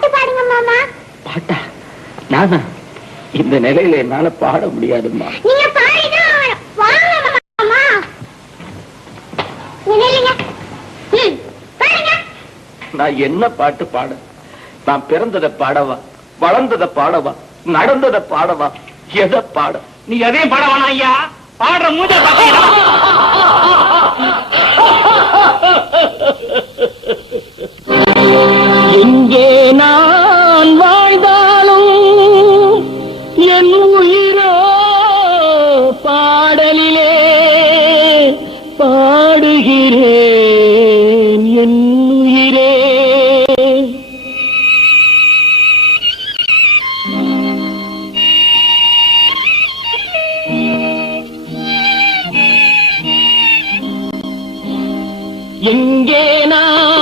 பாட்டு பாடுங்க மாமா. பாட்டா? நானா? இந்த நிலையில என்னால பாட முடியாதும்மா. நீங்க பாடிதான் வாங்க மாமா. நில்லுங்க. பாடுங்க. நான் என்ன பாட்டு பாட? நான் பிறந்ததை பாடவா, வளர்ந்ததை பாடவா, நடந்ததை பாடவா, எதை பாட? நீ எதையும் பாட வேணாம் ஐயா. பாடுற மூஞ்ச பாத்தீங்கன்னா எங்கே நான் வாழ்ந்தாலும் என் உயிரோ பாடலிலே பாடுகிறேன் என் உயிரே. எங்கே நான்